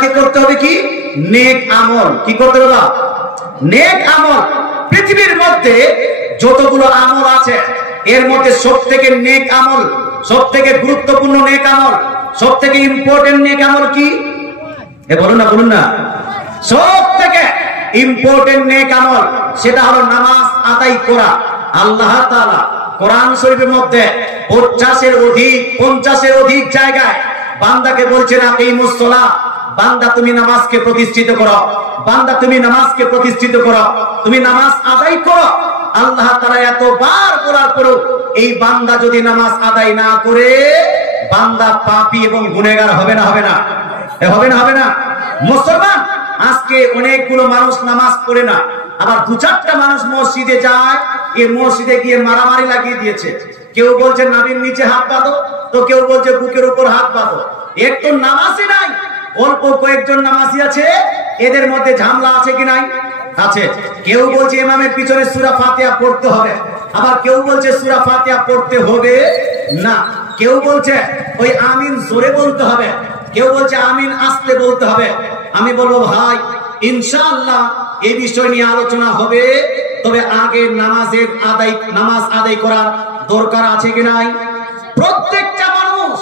আপনাকে করতে হবে কি নেক আমল। কি করতে হবে? নেক আমল। পৃথিবীর মধ্যে যতগুলো আমল আছে এর মধ্যে সবথেকে নেক আমল, সবথেকে গুরুত্বপূর্ণ নেক আমল, সবথেকে ইম্পর্টেন্ট নেক আমল কি? বলুন না। সবথেকে ইম্পর্টেন্ট নেক আমল সেটা হলো নামাজ আদায় করা। আল্লাহ তাআলা কোরআন শরীফের মধ্যে 50-এর অধিক জায়গায় বান্দাকে বলছেন আকিমুস সালাহ, বান্দা তুমি নামাজকে প্রতিষ্ঠিত করো, বান্দা তুমি নামাজকে প্রতিষ্ঠিত করো, তুমি নামাজ আদায় করো। আল্লাহ তাআলা এতবার বলার পরও এই বান্দা যদি নামাজ আদায় না করে, বান্দা পাপী এবং গুনাহগার হবে না? হবে না? মুসলমান আজকে অনেকগুলো মানুষ নামাজ পড়ে না, আবার 2-4টা মানুষ মসজিদে যায়, এই মসজিদে গিয়ে মারামারি লাগিয়ে দিয়েছে। কেউ বলছে নাভির নিচে হাত বাঁধো, তো কেউ বলছে বুকের উপর হাত বাঁধো। এর তো নামাজই নাই। অল্প কয়েকজন নামাজি আছে, এদের মধ্যে ঝামেলা আছে কি নাই? আছে। কেউ বলছে ইমামের পিছনে সূরা ফাতিহা পড়তে হবে, আবার কেউ বলছে সূরা ফাতিহা পড়তে হবে না। কেউ বলছে ওই আমিন জোরে বলতে হবে, কেউ বলছে আমিন আস্তে বলতে হবে। আমি বলবো ভাই, ইনশাআল্লাহ এই বিষয় নিয়ে আলোচনা হবে, তবে আগে নামাজ আদায় করার দরকার আছে কি নাই? প্রত্যেকটা মানুষ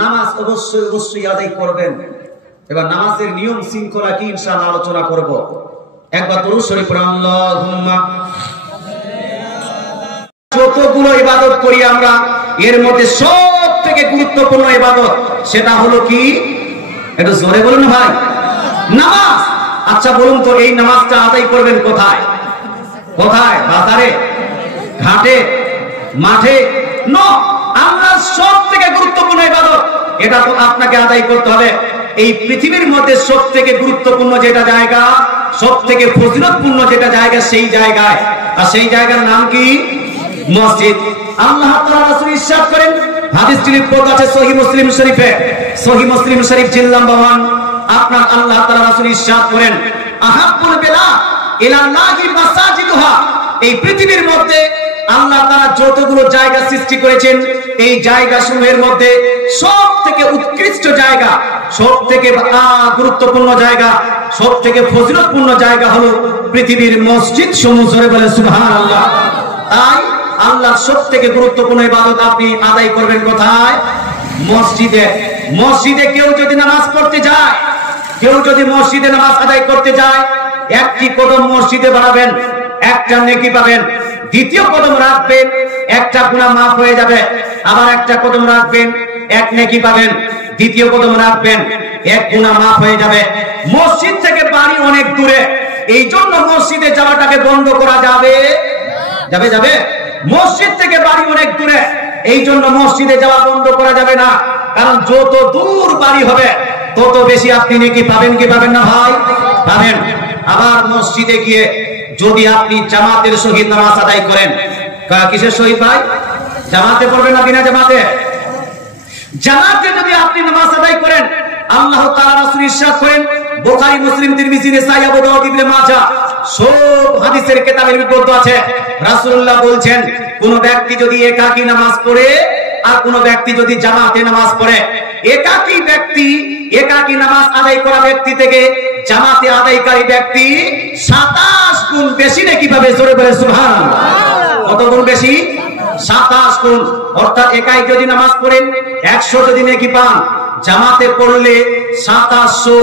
নামাজ অবশ্যই আদায় করবেন। এবার নামাজের নিয়ম শৃঙ্খলা কি ইনশাআল্লাহ আলোচনা করব। একবার দরুদ শরীফ পড়ুন, আল্লাহুম্মা। যতগুলো ইবাদত করি আমরা, এর মধ্যে সবথেকে গুরুত্বপূর্ণ ইবাদত সেটা হলো কি? একটু জোরে বলুন না ভাই। নামাজ। আচ্ছা বলুন তো, এই নামাজটা আদায় করবেন কোথায়? বাজারে, ঘাটে, মাঠে? না, আমরা সবথেকে গুরুত্বপূর্ণ ইবাদত এটা তো আপনাকে আদায় করতে হবে এই পৃথিবীর মধ্যে সবথেকে গুরুত্বপূর্ণ যেটা জায়গা, সবথেকে ফজিলতপূর্ণ যেটা জায়গা, সেই জায়গায়। আর সেই জায়গার নাম কি? মসজিদ। আল্লাহ তাআলা রাসূল ইরশাদ করেন, হাদিসটি লিপিবদ্ধ আছে সহিহ মুসলিম শরীফে, সহিহ মুসলিম শরীফ জিলদ নাম্বার 1। আপনার আল্লাহ তাআলা রাসূল ইরশাদ করেন, আহাব্বুল বিলাদ ইলাল্লাহি মাসাজিদুহা। এই পৃথিবীর মধ্যে আল্লাহ তাআলা যতগুলো জায়গা সৃষ্টি করেছেন, এই জায়গাসমূহের মধ্যে সবথেকে উৎকৃষ্ট জায়গা, সবথেকে গুরুত্বপূর্ণ জায়গা, সবথেকে ফজিলতপূর্ণ জায়গা হলো পৃথিবীর মসজিদ সমূহ। জোরে বলেন সুবহানাল্লাহ। তাই আল্লাহর সবথেকে গুরুত্বপূর্ণ ইবাদত আপনি আদায় করবেন কোথায়? মসজিদে। মসজিদে কেউ যদি নামাজ পড়তে যায়, কেউ যদি মসজিদে নামাজ আদায় করতে যায়, একটি কদম মসজিদে বাড়াবেন, একটা নেকি পাবেন। দ্বিতীয় কদম রাখবেন, একটা গুনাহ মাফ হয়ে যাবে। আবার একটা কদম রাখবেন, এক নেকি পাবেন। দ্বিতীয় কদম রাখবেন, এক গুনাহ মাফ হয়ে যাবে। মসজিদ থেকে বাড়ি অনেক দূরে, এই জন্য মসজিদে যাওয়াটাকে বন্ধ করা যাবে। মসজিদ থেকে বাড়ি অনেক দূরে, এই জন্য মসজিদে যাওয়া বন্ধ করা যাবে না। কারণ যত দূর বাড়ি হবে তত বেশি আপনি নেকি পাবেন কি পাবেন না ভাই? পাবেন। আবার মসজিদে গিয়ে যদি আপনি জামাতের সহিত নামাজ আদায় করেন, কিসের সহিত ভাই? জামাতে পড়বেন না বিনা জামাতে? জামাতে যদি আপনি নামাজ আদায় করেন, আল্লাহ তাআলা রাসূল ইরশাদ করেন, বুখারী, মুসলিম, তিরমিজি, নাসাঈ, আবু দাউদ, ইবনে মাজাহ সব হাদিসের কিতাবের মধ্যে আছে। রাসূলুল্লাহ বলছেন, কোন ব্যক্তি যদি একাকী নামাজ পড়ে আর কোন ব্যক্তি যদি জামাতে নামাজ পড়ে, একাকী নামাজ আদায় করা ব্যক্তি থেকে জামাতে আদায়কারী ব্যক্তি 27 গুণ বেশি নেকি পাবে। জোরে বলে সুবহানাল্লাহ। কত গুণ বেশি? 27 গুণ। অর্থাৎ একাই যদি নামাজ পড়েন 100 যদি নেকি পান, জামাতে পড়লে 2700,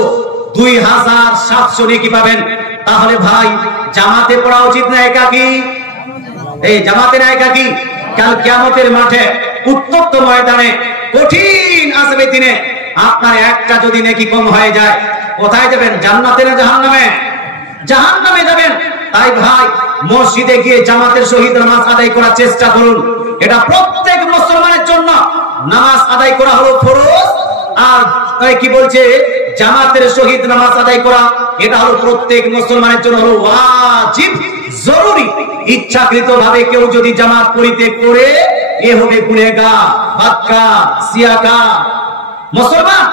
2700 নেকি পাবেন। তাহলে ভাই জামাতে পড়া উচিত না একাকী? এই জামাতে না একাকী? কাল কিয়ামতের মাঠে উত্তপ্ত ময়দানে কঠিন আসবে দিনে আপনার একটা যদি নেকি কম হয়ে যায়, কোথায় যাবেন? জান্নাতে না জাহান্নামে? জাহান্নামে যাবেন। তাই ভাই মসজিদে গিয়ে জামাতের সহিত নামাজ আদায় করার চেষ্টা করুন। এটা প্রত্যেক মুসলমানের জন্য নামাজ আদায় করা হলো ফরজ, আর কি বলছে জামাতের সহিত নামাজ আদায় করা এটা হলো প্রত্যেক মুসলমানের জন্য হলো ওয়াজিব, জরুরি। ইচ্ছাকৃতভাবে কেউ যদি জামাত পরিত্যাগ করে, এ হবে গুনাহগার, বাদকার, সিয়াকার। মুসলমান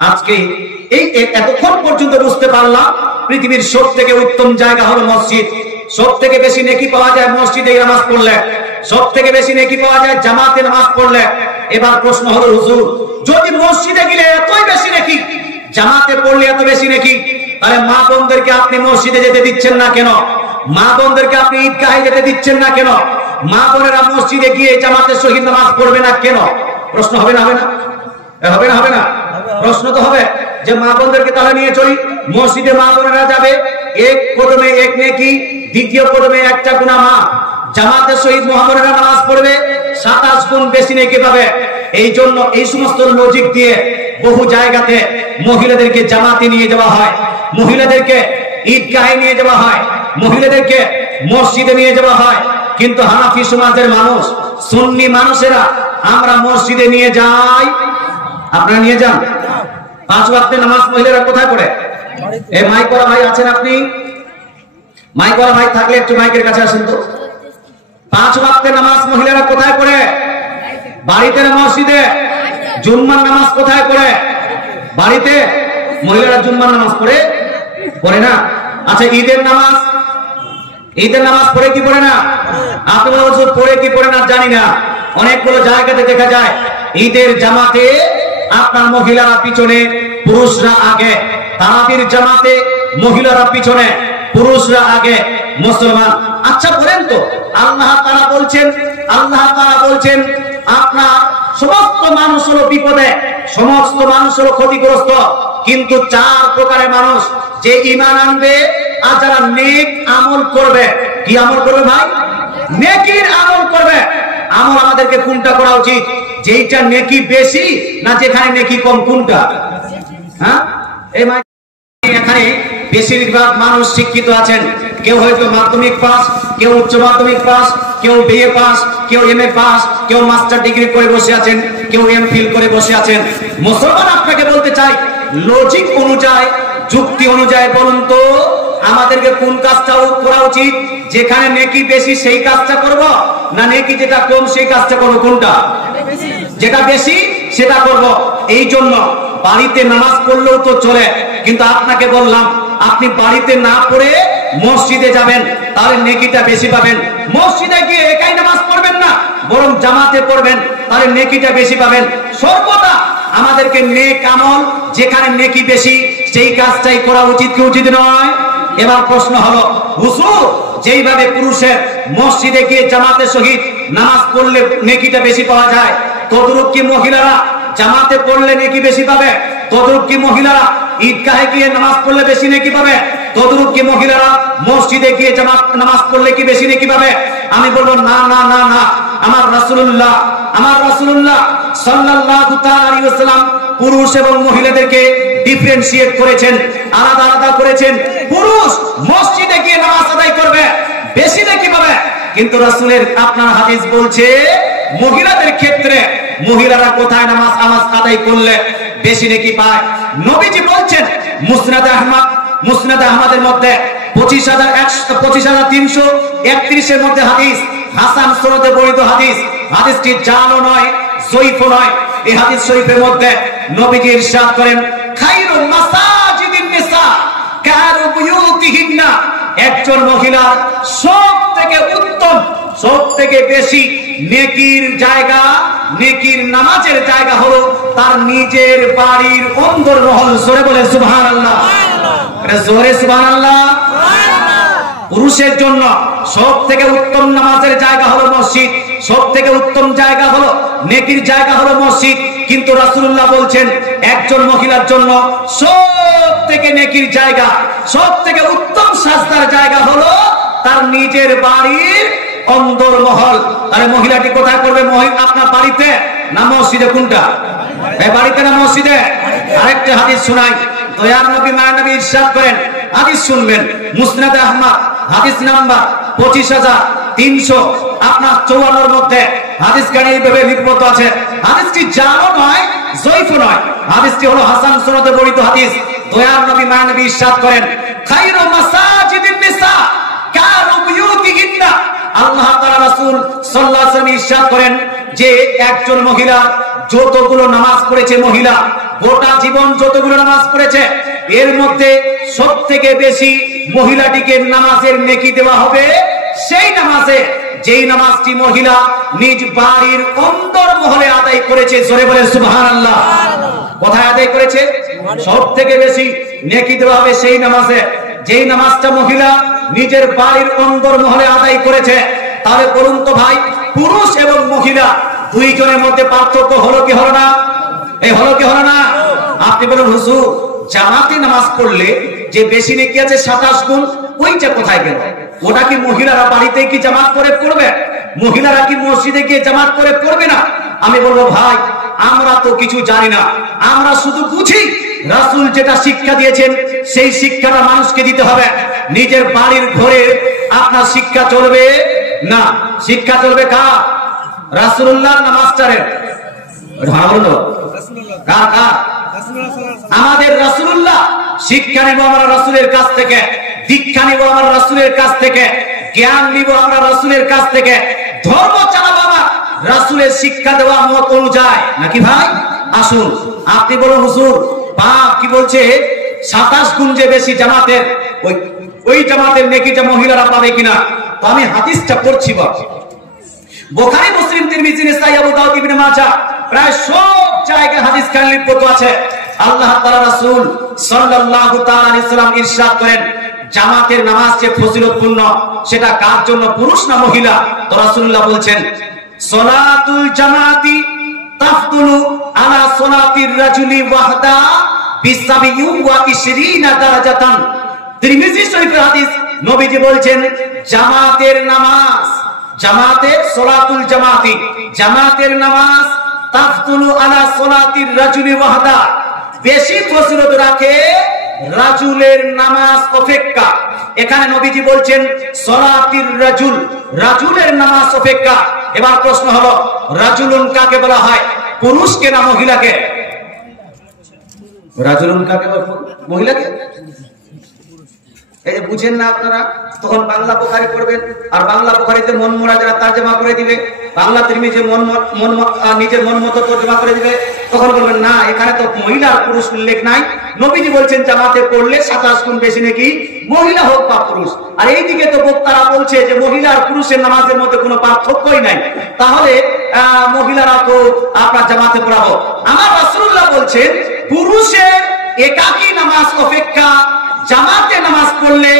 আজকে এই এতক্ষণ পর্যন্ত বুঝতে পারলাম পৃথিবীর সবথেকে উত্তম জায়গা হলো মসজিদ। সবথেকে বেশি নেকি পাওয়া যায় মসজিদে নামাজ পড়লে, সবথেকে বেশি নেকি পাওয়া যায় জামাতে নামাজ পড়লে। এবার প্রশ্ন হলো, হুজুর যদি মসজিদে গেলে এতই বেশি নেকি, জামাতে পড়লে এত বেশি নেকি, তাহলে মা বোনদেরকে আপনি মসজিদে যেতে দিচ্ছেন না কেন? মা বোনদেরকে আপনি ঈদগাহে যেতে দিচ্ছেন না কেন? মা বোনেরা মসজিদে গিয়ে জামাতের সহিত নামাজ পড়বে না কেন? প্রশ্ন হবে না? হবে না? হবে না? হবে না? প্রশ্ন তো হবে যে মা বোনদেরকে তাহলে নিয়ে চলি, মসজিদে মা বোনেরা যাবে, এক কদমে এক নেকি, দ্বিতীয় কদমে একটা গুনাহ মাফ। জামাতের সহিত মুহাম্মদের নামাজ পড়বে 27 গুণ বেশি নেকি পাবে। এই জন্য এই সমস্ত লজিক দিয়ে বহু জায়গাতে মহিলাদেরকে জামাতে নিয়ে যাওয়া হয়, মহিলাদেরকে ঈদগাহে নিয়ে যাওয়া হয়, মহিলাদেরকে মসজিদে নিয়ে যাওয়া হয়। কিন্তু হানাফি সমাজের মানুষ, সুন্নি মানুষেরা আমরা মসজিদে নিয়ে যাই, আপনারা নিয়ে যান? 5 ওয়াক্তের নামাজ মহিলারা কোথায় পড়ে? এই মাইক করা ভাই আছেন আপনি? মাইক করা ভাই থাকলে একটু মাইকের কাছে আসেন তো। 5 ওয়াক্তের নামাজ মহিলারা কোথায় পড়ে? বাড়িতে না মসজিদে? জুম্মার নামাজ কোথায় পড়ে? বাড়িতে। মহিলারা জুম্মার নামাজ পড়ে? পড়ে না। আচ্ছা ঈদের নামাজ, ঈদের নামাজ পড়ে কি পড়ে না? আপনি বলছেন পড়ে কি পড়ে না জানি না। অনেকগুলো জায়গাতে দেখা যায় ঈদের জামাতে আপনার মহিলারা পিছনে, পুরুষরা আগে। তারাবির জামাতে মহিলারা পিছনে, পুরুষরা আগে। মুসলমান আচ্ছা বলেন তো, আল্লাহ তাআলা বলছেন আপনার সমস্ত মানুষ হলো বিপদে, সমস্ত মানুষ হলো ক্ষতিগ্রস্ত, কিন্তু 4 প্রকারের মানুষ যে ঈমান আনবে আর যারা নেক আমল করবে। কি আমল করবে ভাই? নেকির আমল করবে। আমল আমাদেরকে কোনটা করা উচিত? যেইটা নেকি বেশি না যেখানে নেকি কম? কোনটা? হ্যাঁ, এই এখানে বেশিরভাগ মানুষ শিক্ষিত আছেন। কেউ হয়তো মাধ্যমিক পাস, কেউ উচ্চ মাধ্যমিক পাস, কেউ বিএ পাস, কেউ এমএ পাস, কেউ মাস্টার ডিগ্রি করে বসে আছেন, কেউ এমফিল করে বসে আছেন। মুসলমান আপনাকে বলতে চাই, লজিক অনুযায়ী, যুক্তি অনুযায়ী বলুন তো আমাদেরকে কোন কাজটা করা উচিত? যেখানে নেকি বেশি সেই কাজটা করব, না নেকি যেটা কম সেই কাজটা করব? কোনটা? যেটা বেশি সেটা করব। এই জন্য বাড়িতে নামাজ পড়লেও তো চলে, কিন্তু আপনাকে বললাম আপনি বাড়িতে না পড়ে মসজিদে যাবেন, তাহলে নেকিটা বেশি পাবেন। মসজিদে গিয়ে একাই নামাজ পড়বেন না, বরং জামাতে পড়বেন, তাহলে নেকিটা বেশি পাবেন। সর্বদা আমাদেরকে নেক আমল যেখানে নেকি বেশি সেই কাজটাই করা উচিত কি উচিত নয়? এবার প্রশ্ন হলো, হুজুর যেইভাবে পুরুষের মসজিদে গিয়ে জামাতের সহিত নামাজ পড়লে নেকিটা বেশি পাওয়া যায়, তদ্রূপ কি মহিলারা জামাতে পড়লে নেকি বেশি পাবে? তদ্রূপ কি মহিলারা ঈদগাহে গিয়ে নামাজ পড়লে বেশি নেকি পাবে? তদ্রূপ কি মহিলারা মসজিদে গিয়ে নামাজ পড়লে কি বেশি নেকি পাবে? আমি বলবো না না না না। আমার রাসূলুল্লাহ সাল্লাল্লাহু তাআলা আলাইহি ওয়াসাল্লাম পুরুষ এবং মহিলাদেরকে ডিফারেন্সিয়েট করেছেন, আলাদা আলাদা করেছেন। পুরুষ মসজিদে গিয়ে নামাজ আদায় করবে, বেশি নেকি পাবে। কিন্তু রাসূলের আপনার হাদিস বলছে মহিলাদের ক্ষেত্রে মহিলারা কোথায় নামাজ আদায় করলে বেশি নেকি পায়। নবীজি বলছেন মুসনাদ আহমদের মধ্যে 25,331 এর মধ্যে হাদিস, হাসান সনদে বর্ণিত হাদিস। হাদিসটি জালও নয়, যঈফও নয়। এই হাদিস শরীফের মধ্যে নবীজি ইরশাদ করেন, খায়রু মাসাজিদিন নিসা কারু বুয়ুতিহিন্না। একজন মহিলার সবথেকে উত্তম, সবথেকে বেশি নেকির জায়গা, নেকির নামাজের জায়গা হলো তার নিজের বাড়ির অন্দরমহল। জোরে বলে সুবহানাল্লাহ, এটা জোরে সুবহানাল্লাহ। পুরুষের জন্য সবথেকে উত্তম নামাজের জায়গা হলো মসজিদ, সবথেকে উত্তম জায়গা হলো নেকির জায়গা হলো মসজিদ। কিন্তু রাসূলুল্লাহ বলছেন একজন মহিলার জন্য সবথেকে নেকির জায়গা, সবথেকে উত্তম সাজদার জায়গা হলো তার নিজের বাড়ির অন্দরমহল। আরে মহিলাটি কোথায় করবে? আপনার বাড়িতে না মসজিদে? কোনটা? বাড়িতে না মসজিদে? আরেকটা হাদিস শোনাই। দয়ার নবী মায়ের নবী ইরশাদ করেন, হাদিস শুনবেন, মুসনাদ আহমদ হাদিস নাম্বার 25,354 মধ্যে হাদিস গাড়ি এইভাবে লিপিবদ্ধ আছে। হাদিসটি জালও নয়, যঈফও নয়। হাদিসটি হলো হাসান সনদে বর্ণিত হাদিস। দয়ার নবী মায়ের নবী ইরশাদ করেন, খায়রু মাসাজিদিন নিসা কারু বুয়ুতিহিন্না। আল্লাহ তাআলা রাসূল সাল্লাল্লাহু আলাইহি ওয়াসাল্লাম ইরশাদ করেন যে একজন মহিলা যতগুলো নামাজ পড়েছে, মহিলা গোটা জীবন যতগুলো নামাজ পড়েছে, এর মধ্যে সবথেকে বেশি মহিলাটিকে নামাজের নেকি দেওয়া হবে সেই নামাজে যেই নামাজটি মহিলা নিজ বাড়ির অন্তরমহলে আদায় করেছে। জোরে বলে সুবহানাল্লাহ। কোথায় আদায় করেছে? সব থেকে বেশি নেকি দেওয়া হবে সেই নামাজে যেই নামাজটা মহিলা নিজের বাড়ির অন্দর মহলে আদায় করেছে। তাহলে বলুন তো ভাই, পুরুষ এবং মহিলা দুইজনের মধ্যে পার্থক্য হলো কি হলো না? এই হলো কি হলো না? আপনি বলুন হুজুর, জামাতে নামাজ পড়লে যে বেশি নেকি আছে 27 গুণ, ওইটা কোথায় গেল? ওটা কি মহিলারা বাড়িতে কি জামাত করে পড়বে? মহিলারা কি মসজিদে গিয়ে জামাত করে পড়বে না? আমি বলবো ভাই, আমরা তো কিছু জানি না, আমরা শুধু বুঝি রাসূল যেটা শিক্ষা দিয়েছেন সেই শিক্ষাটা মানুষকে দিতে হবে। নিজের বাড়ির ঘরে আপনার শিক্ষা চলবে না, শিক্ষা চলবে কার? রাসূলুল্লাহ না মাস্টারের? আমাদের রাসূলুল্লাহ। শিক্ষা নেব আমরা রাসূলের কাছ থেকে, দীক্ষা নেব আমরা রাসূলের কাছ থেকে, জ্ঞান নিব আমরা রাসূলের কাছ থেকে, ধর্ম চালাবো আমরা রাসূলের শিক্ষা দেওয়া মত অনুযায়ী, নাকি ভাই? আসুন, আপনি বলুন হুজুর, বাপ কি বলছে 27 গুণ যে বেশি জামাতের, ওই জামাতের নেকিটা মহিলারা পাবে কিনা? তো আমি হাদিসটা পড়ছি বাপ, বুখারী, মুসলিম, তিরমিজি, নাসাঈ, আবু দাউদ, ইবনে মাজাহ, প্রায় সব জায়গায় হাদিস কান লিপিবদ্ধ আছে। আল্লাহ তাআলা রাসূল সাল্লাল্লাহু তাআলা আলাইহি সাল্লাম ইরশাদ করেন, জামাতের নামাজ যে ফজিলতপূর্ণ সেটা কার জন্য, পুরুষ না মহিলা? তো রাসূলুল্লাহ বলছেন, সালাতুল জামাতি তাফদুলু আলা সালাতির রাজুলি ওয়াহদা বি27 দারাজাতান। তিরমিজি শরীফের হাদিস, নবীজি বলছেন জামাতের নামাজ, জামাতের সালাতুল জামাতি, জামাতের নামাজ তাফদুলু আলা সালাতির রাজুলি ওয়াহদা, বেশি ফজিলত রাখে রাজুলের নামাজ অপেক্ষা। এখানে নবীজি বলছেন সালাতির রাজুল, রাজুলের নামাজ অপেক্ষা। এবার প্রশ্ন হলো, রাজুলুন কাকে বলা হয়, পুরুষকে না মহিলাকে? রাজুলুন কাকে বলা, মহিলাকে? এই যে বুঝেন না আপনারা, তখন বাংলা বুখারী পড়বেন, আর বাংলা বুখারীতে মন মরা যারা তরজমা করে দিবে, বাংলা তিরমিজি নিজের মন মতো তরজমা করে দিবে, তখন বলবেন না এখানে তো মহিলা আর পুরুষ উল্লেখ নাই, নবীজি বলছেন জামাতে পড়লে 27 গুণ বেশি নাকি, মহিলা হোক বা পুরুষ। আর এইদিকে তো বক্তারা বলছে যে মহিলা আর পুরুষের নামাজের মধ্যে কোনো পার্থক্যই নাই, তাহলে মহিলারা তো আপনার জামাতে পড়াবো। আমার রাসূলুল্লাহ বলছেন পুরুষের একাকী নামাজ অপেক্ষা জামাতে নামাজ পড়লে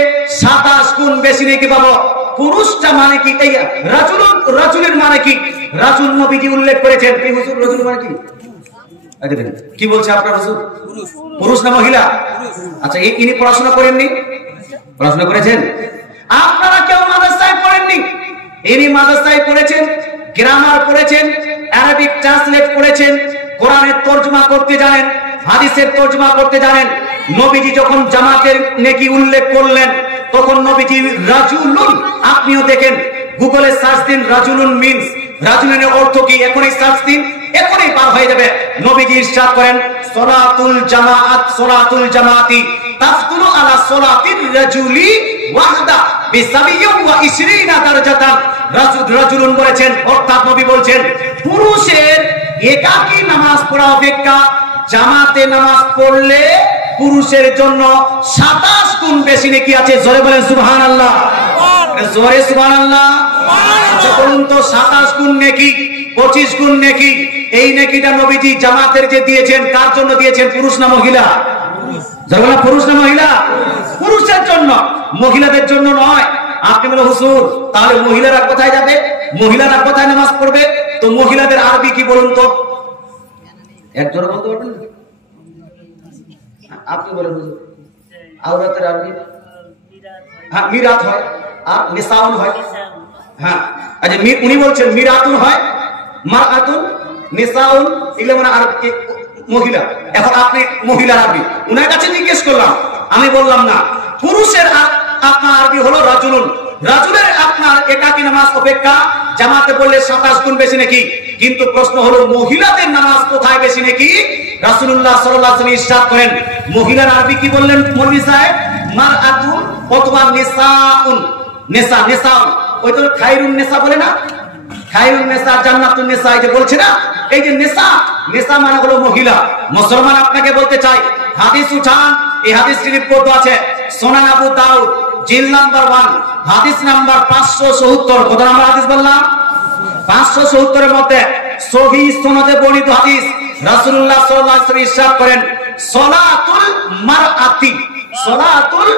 27 গুণ বেশি নেকি পাবো। পুরুষটা মানে কি? এই রাজুলুন, রাজুলের মানে কি? রাজুল নবীজি উল্লেখ করেছেন কি হুজুর, রাজুল মানে কি? কি বলছে আপনার হুজুর, পুরুষ না মহিলা? আচ্ছা, ইনি পড়াশোনা করেননি? পড়াশোনা করেছেন? আপনারা কেউ মাদ্রাসায় পড়েননি? ইনি মাদ্রাসায় পড়েছেন, গ্রামার পড়েছেন, আরবিক ট্রান্সলেট পড়েছেন, কোরআনের তরজমা করতে জানেন, হাদিসের তরজমা করতে জানেন। নবীজি যখন জামাতের নেকি উল্লেখ করলেন তখন নবীজি রাজুলুন, আপনিও দেখেন গুগলে সার্চ দিন রাজুলুন মিন্স, রাজুলের অর্থ কি, এখনই সার্চ দিন, এখনই বার হয়ে যাবে। নবীজি ইরশাদ করেন সালাতুল জামাআত, সালাতুল জামাতি তাফদুলু আলা সালাতির রাজুলি ওয়াহদা বি27 দারাজাতান। রাজুলুন বলেছেন, অর্থাৎ নবী বলছেন পুরুষের একাকী নামাজ পড়া অপেক্ষা জামাতে নামাজ পড়লে পুরুষের জন্য 27 গুণ বেশি নেকি আছে। জোরে বলেন সুবহানাল্লাহ, জোরে সুবহানাল্লাহ। আচ্ছা বলুন তো 27 গুণ নেকি, 25 গুণ নেকি, এই নেকিটা নবীজি জামাতের যে দিয়েছেন কার জন্য দিয়েছেন, পুরুষ না মহিলা? জোরে বলেন, পুরুষ না মহিলা? পুরুষের জন্য, মহিলাদের জন্য নয়। আপনি বলে হুজুর তাহলে মহিলারা কোথায় যাবে, মহিলারা কোথায় নামাজ পড়বে? তো মহিলাদের আরবি কি বলুন তো, একজোড়া বলতে পারবেন? আপনি বলেন হুজুর। আওরাতের আরবি? হ্যাঁ, মিরাত হয় আর নিসাউন হয়। হ্যাঁ, আচ্ছা উনি বলছেন মিরাতুন হয়, মারআতুন, নিসাউন, এগুলো মানে আর মহিলা। এখন আপনি মহিলার আরবি উনার কাছে জিজ্ঞেস করলাম, আমি বললাম না। পুরুষের আপনার আরবি হলো রাজুলুন, রাজুলের আপনার একাকী নামাজ অপেক্ষা জামাতে পড়লে 27 গুণ বেশি নাকি। কিন্তু প্রশ্ন হলো মহিলাদের নামাজ কোথায় বেশি নাকি? রাসূলুল্লাহ সাল্লাল্লাহু আলাইহি ওয়াসাল্লাম ইরশাদ করেন, মহিলার আরবি কি বললেন মৌলভী সাহেব? মারআতুন অথবা নিসাউন। নেসা, নিসাউন, ওই তো খায়রুন নেসা বলে না, খায়রুন নেসা, জান্নাতুন নেসা, এই যে বলছে না, এই যে নেসা, নেসা মানে হলো মহিলা। মুসলমান আপনাকে বলতে চাই, হাদিস উঠান, এই হাদিসটি লিপিবদ্ধ আছে সুনান আবু দাউদ জিল নাম্বার 1 হাদিস নাম্বার 570। কত নাম্বার হাদিস বললাম? 570 এর মধ্যে সহিহ সনদে বর্ণিত হাদিস। রাসূলুল্লাহ সাল্লাল্লাহু আলাইহি ওয়াসাল্লাম ইরশাদ করেন, সলাতুল মারআতি, সলাতুল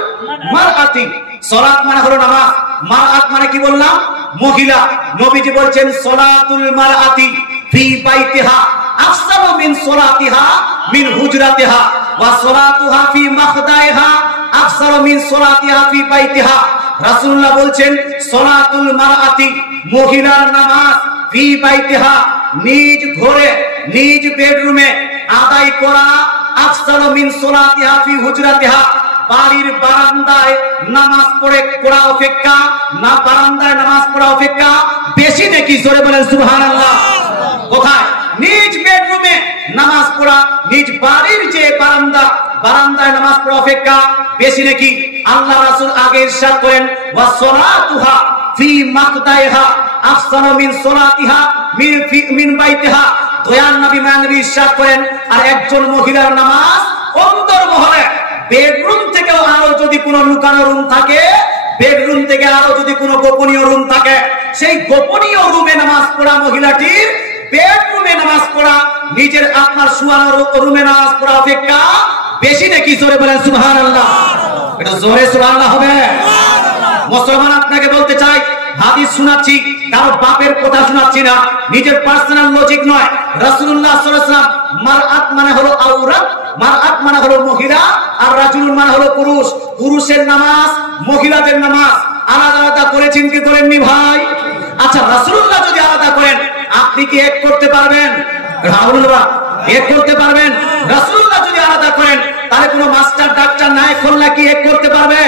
মারআতি, সালাত মানে হলো নামাজ, মারআত মানে কি বললাম? মহিলা। নবীজি বলছেন সলাতুল মারআতি ফি বাইতিহা আফসালু মিন সলাতিহা মিন হুজরাতিহা ওয়া সলাতুহা ফি মাখদাইহা আফসালু মিন সলাতিহা ফি বাইতিহা। রাসূলুল্লাহ বলছেন সলাতুল মারআতি, মহিলার নামাজ, ফি বাইতিহা, নিজ ঘরে নিজ বেডরুমে আদায় করা, আফসালু মিন সলাতিহা ফি হুজরাতিহা, বাড়ির বারান্দায় নামাজ পড়া অপেক্ষা না বারান্দায় নামাজ পড়া অপেক্ষা বেশি নাকি? জোরে বলেন সুবহানাল্লাহ। কোথায়? নিজ বেডরুমে নামাজ পড়া, নিজ বাড়ির যে বারান্দায় নামাজ পড়া অপেক্ষা বেশি নাকি? আল্লাহ রাসূল আগে ইরশাদ করেন ওয়া সলাতুহা ফি মাকদাইহা আফসালু মিন সলাতিহা মিন বাইতিহা। দয়ার নবী মানবী ইরশাদ করেন আর একজন মহিলার নামাজ অন্তর্মহলে, বেডরুম থেকেও আরো যদি কোনো লুকানো রুম থাকে, বেডরুম থেকে আরো যদি কোনো গোপনীয় রুম থাকে, সেই গোপনীয় রুমে নামাজ পড়া মহিলাটির বেডরুমে নামাজ পড়া নিজের আপনার শুয়ানো রুমে নামাজ পড়া অপেক্ষা বেশি নাকি? জোরে বলেন সুবহানাল্লাহ। এটা জোরে সুবহানাল্লাহ হবে। মুসলমান আপনাকে বলতে চাই, হাদিস শোনাচ্ছি, কারো বাপের কথা শোনাচ্ছি না, নিজের পার্সোনাল লজিক নয়। রাসূলুল্লাহ সাল্লাল্লাহু আলাইহি ওয়াসাল্লাম মারআত মানে হলো আওরাত, মারআত মানে হলো মহিলা, আর রাজুলুন মানে হলো পুরুষ। পুরুষের নামাজ, মহিলাদের নামাজ আলাদা আলাদা করেছেন কি করেননি ভাই? আচ্ছা, রাসূলুল্লাহ যদি আলাদা করেন আপনি কি এক করতে পারবেন? রাসূলুল্লাহ এক করতে পারবেন? রাসূলুল্লাহ যদি আলাদা করেন তাহলে কোনো মাস্টার ডাক্তার নাই খোল্লা কি এক করতে পারবে?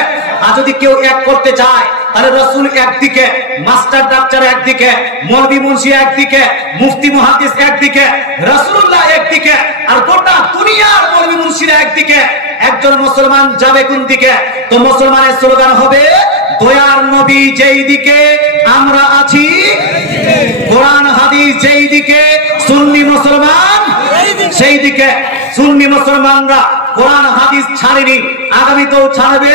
আর যদি কেউ এক করতে চায় তাহলে রাসূল একদিকে, মাস্টার ডাক্তার একদিকে, মৌলভী মুন্সি একদিকে, মুফতি মুহাদ্দিস একদিকে, রাসূলুল্লাহ একদিকে, আর গোটা দুনিয়ার মৌলভী মুন্সিরা একদিকে। একজন মুসলমান যাবে কোন দিকে? তো মুসলমানের স্লোগান হবে দয়ার নবী যেই দিকে আমরা আছি, কোরআন হাদিস যেই দিকে, সুন্নি মুসলমান সেই দিকে। সুন্নি মুসলমানরা কোরআন হাদিস ছাড়েনি, আগামীতেও ছাড়বে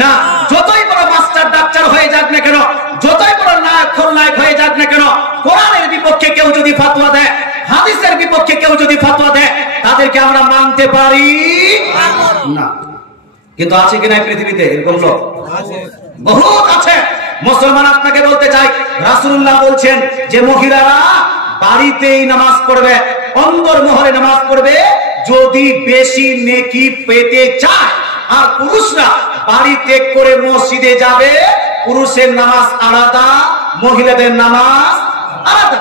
না। যতই বড় মাস্টার ডাক্তার হয়ে যাক না কেন, যতই বড় নায়ক খলনায়ক হয়ে যাক না কেন, কোরআনের বিপক্ষে কেউ যদি ফতোয়া দেয়, হাদিসের বিপক্ষে কেউ যদি ফতোয়া দেয়, তাদেরকে আমরা মানতে পারি না। কিন্তু আছে কিনা পৃথিবীতে এরকম লোক? বহুত আছে। মুসলমান আপনাকে বলতে চাই, রাসূলুল্লাহ বলছেন যে মহিলারা বাড়িতেই নামাজ পড়বে, অন্তর্মহলে নামাজ পড়বে যদি বেশি নেকি পেতে চায়। আর পুরুষরা বাড়ি ত্যাগ করে মসজিদে যাবে, পুরুষের নামাজ আলাদা, মহিলাদের নামাজ আলাদা।